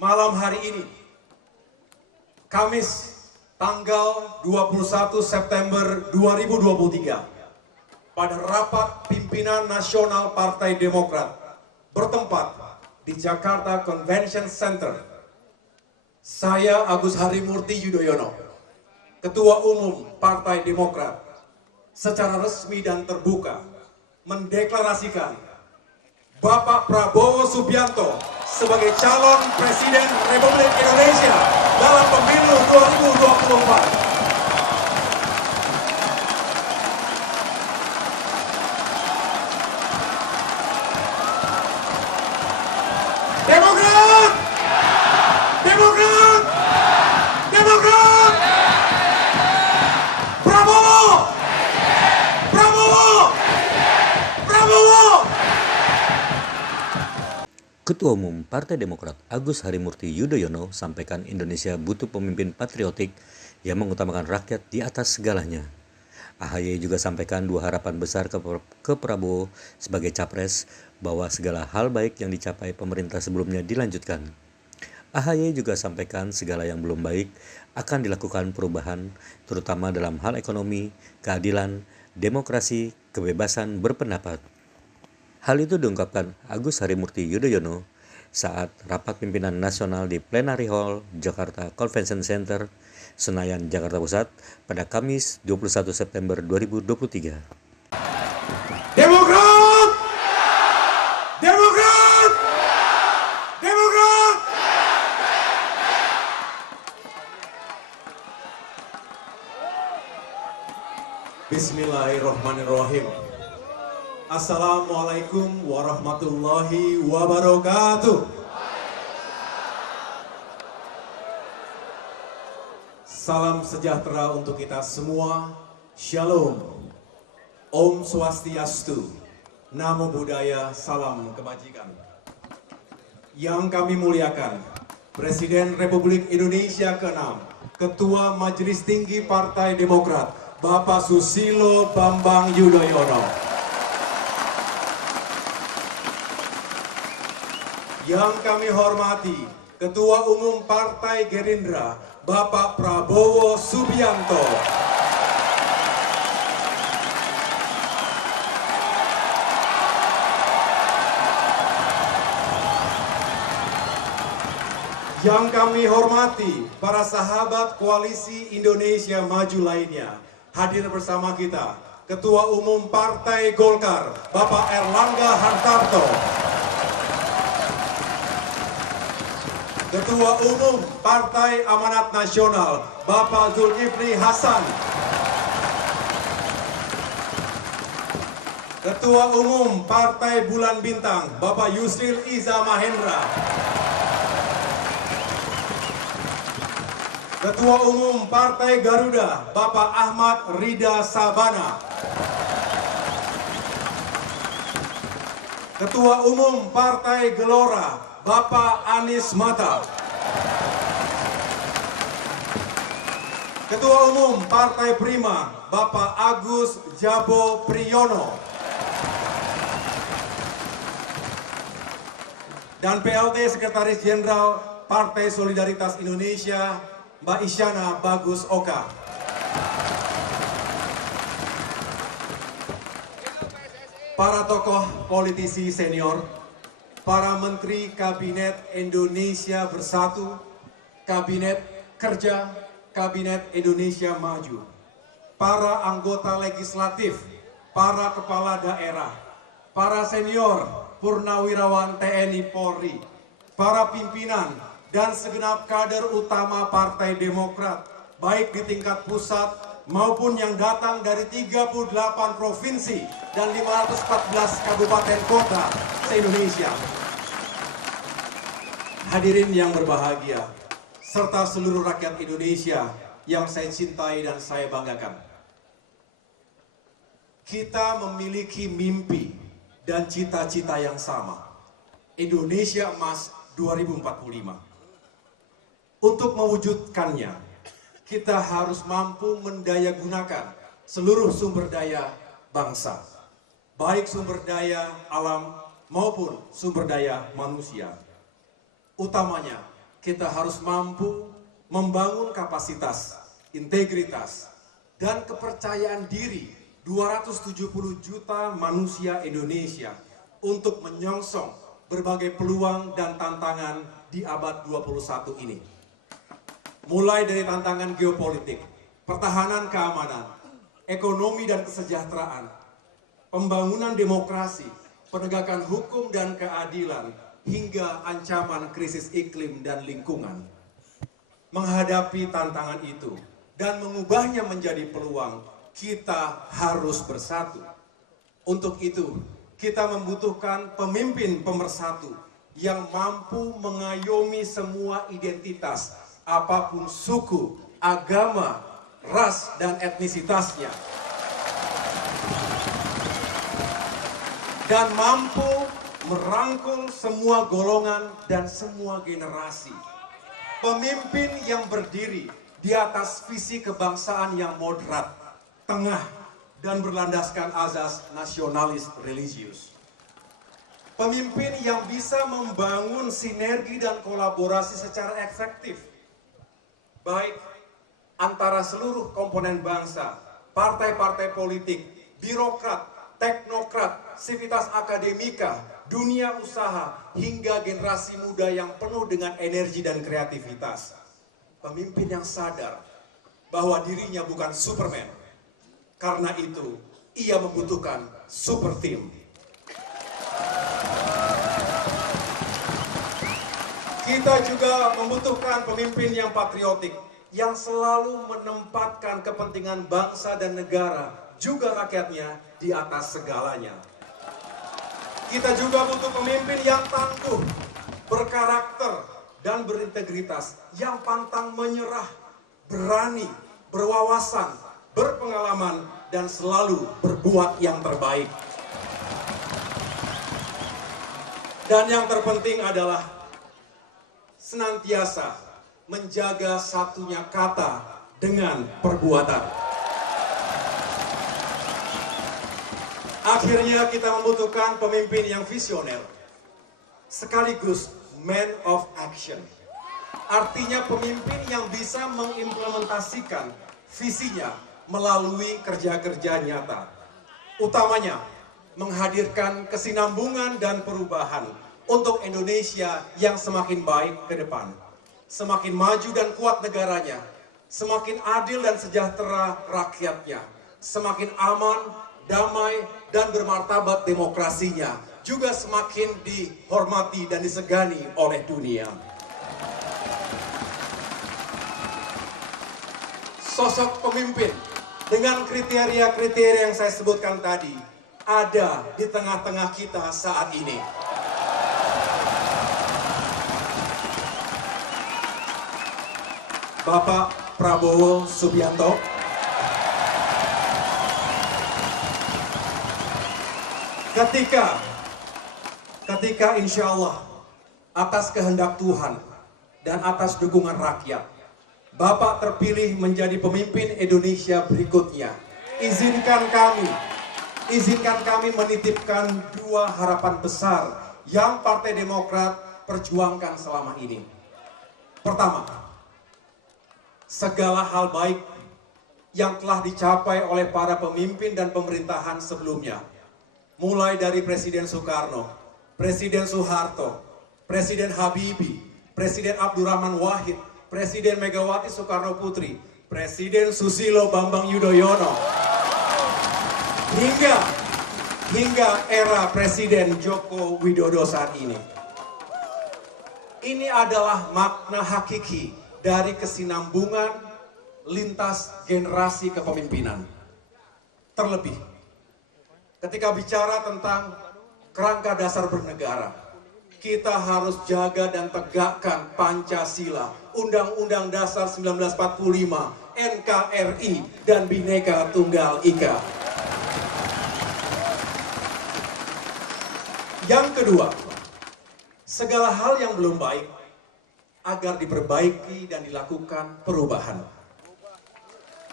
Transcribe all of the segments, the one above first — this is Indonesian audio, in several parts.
malam hari ini, Kamis tanggal 21 September 2023, pada rapat pimpinan nasional Partai Demokrat bertempat di Jakarta Convention Center, saya Agus Harimurti Yudhoyono, Ketua Umum Partai Demokrat, secara resmi dan terbuka mendeklarasikan Bapak Prabowo Subianto sebagai calon Presiden Republik Indonesia dalam pemilu 2024. Demokrat! Demokrat! Demokrat! Prabowo! Prabowo! Prabowo! Ketua Umum Partai Demokrat Agus Harimurti Yudhoyono sampaikan Indonesia butuh pemimpin patriotik yang mengutamakan rakyat di atas segalanya. AHY juga sampaikan dua harapan besar ke Prabowo sebagai capres, bahwa segala hal baik yang dicapai pemerintah sebelumnya dilanjutkan. AHY juga sampaikan segala yang belum baik akan dilakukan perubahan, terutama dalam hal ekonomi, keadilan, demokrasi, kebebasan berpendapat. Hal itu diungkapkan Agus Harimurti Yudhoyono saat rapat pimpinan nasional di Plenary Hall Jakarta Convention Center, Senayan, Jakarta Pusat pada Kamis 21 September 2023. Demokrat! Demokrat! Demokrat! Bismillahirrahmanirrahim. Assalamualaikum warahmatullahi wabarakatuh. Salam sejahtera untuk kita semua. Shalom. Om Swastiastu. Namo Buddhaya. Salam kebajikan. Yang kami muliakan, Presiden Republik Indonesia ke-6, Ketua Majelis Tinggi Partai Demokrat, Bapak Susilo Bambang Yudhoyono. Yang kami hormati, Ketua Umum Partai Gerindra, Bapak Prabowo Subianto. Yang kami hormati, para sahabat Koalisi Indonesia Maju lainnya. Hadir bersama kita, Ketua Umum Partai Golkar, Bapak Erlangga Hartarto. Ketua Umum Partai Amanat Nasional, Bapak Zulkifli Hasan. Ketua Umum Partai Bulan Bintang, Bapak Yusril Iza Mahendra. Ketua Umum Partai Garuda, Bapak Ahmad Rida Sabana. Ketua Umum Partai Gelora, Bapak Anies Mata. Ketua Umum Partai Prima, Bapak Agus Jabo Priyono. Dan PLT Sekretaris Jenderal Partai Solidaritas Indonesia, Mbak Isyana Bagus Oka. Para tokoh politisi senior, para Menteri Kabinet Indonesia Bersatu, Kabinet Kerja, Kabinet Indonesia Maju, para anggota legislatif, para kepala daerah, para senior, purnawirawan TNI Polri, para pimpinan, dan segenap kader utama Partai Demokrat, baik di tingkat pusat maupun yang datang dari 38 provinsi dan 514 kabupaten kota se-Indonesia. Hadirin yang berbahagia, serta seluruh rakyat Indonesia yang saya cintai dan saya banggakan. Kita memiliki mimpi dan cita-cita yang sama. Indonesia Emas 2045. Untuk mewujudkannya, kita harus mampu mendayagunakan seluruh sumber daya bangsa, baik sumber daya alam maupun sumber daya manusia. Utamanya kita harus mampu membangun kapasitas, integritas, dan kepercayaan diri 270 juta manusia Indonesia untuk menyongsong berbagai peluang dan tantangan di abad 21 ini. Mulai dari tantangan geopolitik, pertahanan keamanan, ekonomi dan kesejahteraan, pembangunan demokrasi, penegakan hukum dan keadilan, hingga ancaman krisis iklim dan lingkungan. Menghadapi tantangan itu dan mengubahnya menjadi peluang, kita harus bersatu. Untuk itu, kita membutuhkan pemimpin pemersatu yang mampu mengayomi semua identitas, apapun suku, agama, ras, dan etnisitasnya. Dan mampu merangkul semua golongan dan semua generasi. Pemimpin yang berdiri di atas visi kebangsaan yang moderat, tengah, dan berlandaskan azas nasionalis religius. Pemimpin yang bisa membangun sinergi dan kolaborasi secara efektif, baik antara seluruh komponen bangsa, partai-partai politik, birokrat, teknokrat, sivitas akademika, dunia usaha, hingga generasi muda yang penuh dengan energi dan kreativitas. Pemimpin yang sadar bahwa dirinya bukan Superman. Karena itu, ia membutuhkan super team. Kita juga membutuhkan pemimpin yang patriotik, yang selalu menempatkan kepentingan bangsa dan negara, juga rakyatnya, di atas segalanya. Kita juga butuh pemimpin yang tangguh, berkarakter, dan berintegritas, yang pantang menyerah, berani, berwawasan, berpengalaman, dan selalu berbuat yang terbaik. Dan yang terpenting adalah senantiasa menjaga satunya kata dengan perbuatan. Akhirnya kita membutuhkan pemimpin yang visioner, sekaligus man of action. Artinya pemimpin yang bisa mengimplementasikan visinya melalui kerja-kerja nyata. Utamanya, menghadirkan kesinambungan dan perubahan untuk Indonesia yang semakin baik ke depan. Semakin maju dan kuat negaranya, semakin adil dan sejahtera rakyatnya, semakin aman, damai, dan bermartabat demokrasinya, juga semakin dihormati dan disegani oleh dunia. Sosok pemimpin dengan kriteria-kriteria yang saya sebutkan tadi ada di tengah-tengah kita saat ini. Bapak Prabowo Subianto, ketika insya Allah atas kehendak Tuhan dan atas dukungan rakyat, Bapak terpilih menjadi pemimpin Indonesia berikutnya. Izinkan kami menitipkan dua harapan besar yang Partai Demokrat perjuangkan selama ini. Pertama, segala hal baik yang telah dicapai oleh para pemimpin dan pemerintahan sebelumnya, mulai dari Presiden Soekarno, Presiden Soeharto, Presiden Habibie, Presiden Abdurrahman Wahid, Presiden Megawati Soekarno Putri, Presiden Susilo Bambang Yudhoyono, hingga era Presiden Joko Widodo saat ini. Ini adalah makna hakiki dari kesinambungan lintas generasi kepemimpinan. Terlebih, ketika bicara tentang kerangka dasar bernegara, kita harus jaga dan tegakkan Pancasila, Undang-Undang Dasar 1945, NKRI, dan Bhinneka Tunggal Ika. Yang kedua, segala hal yang belum baik agar diperbaiki dan dilakukan perubahan.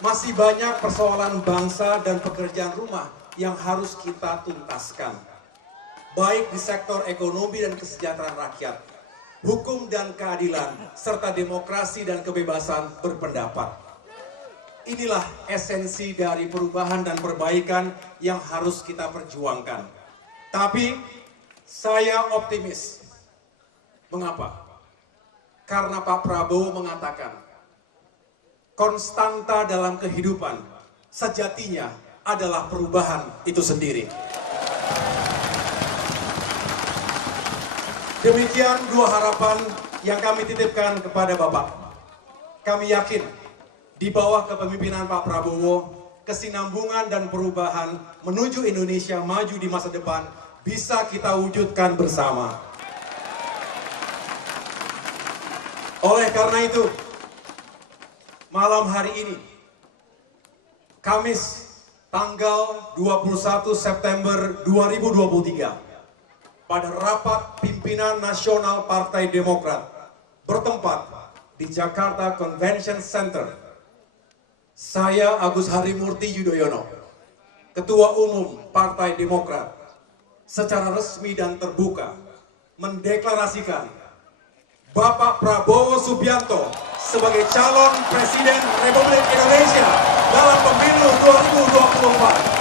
Masih banyak persoalan bangsa dan pekerjaan rumah yang harus kita tuntaskan, baik di sektor ekonomi dan kesejahteraan rakyat, hukum dan keadilan, serta demokrasi dan kebebasan berpendapat. Inilah esensi dari perubahan dan perbaikan yang harus kita perjuangkan. Tapi saya optimis. Mengapa? Karena Pak Prabowo mengatakan, konstanta dalam kehidupan sejatinya adalah perubahan itu sendiri. Demikian dua harapan yang kami titipkan kepada Bapak. Kami yakin di bawah kepemimpinan Pak Prabowo, kesinambungan dan perubahan menuju Indonesia maju di masa depan bisa kita wujudkan bersama. Oleh karena itu, malam hari ini, Kamis tanggal 21 September 2023, pada rapat pimpinan nasional Partai Demokrat bertempat di Jakarta Convention Center, saya Agus Harimurti Yudhoyono, Ketua Umum Partai Demokrat, secara resmi dan terbuka mendeklarasikan Bapak Prabowo Subianto sebagai calon Presiden Republik Indonesia dalam pemilu 2024.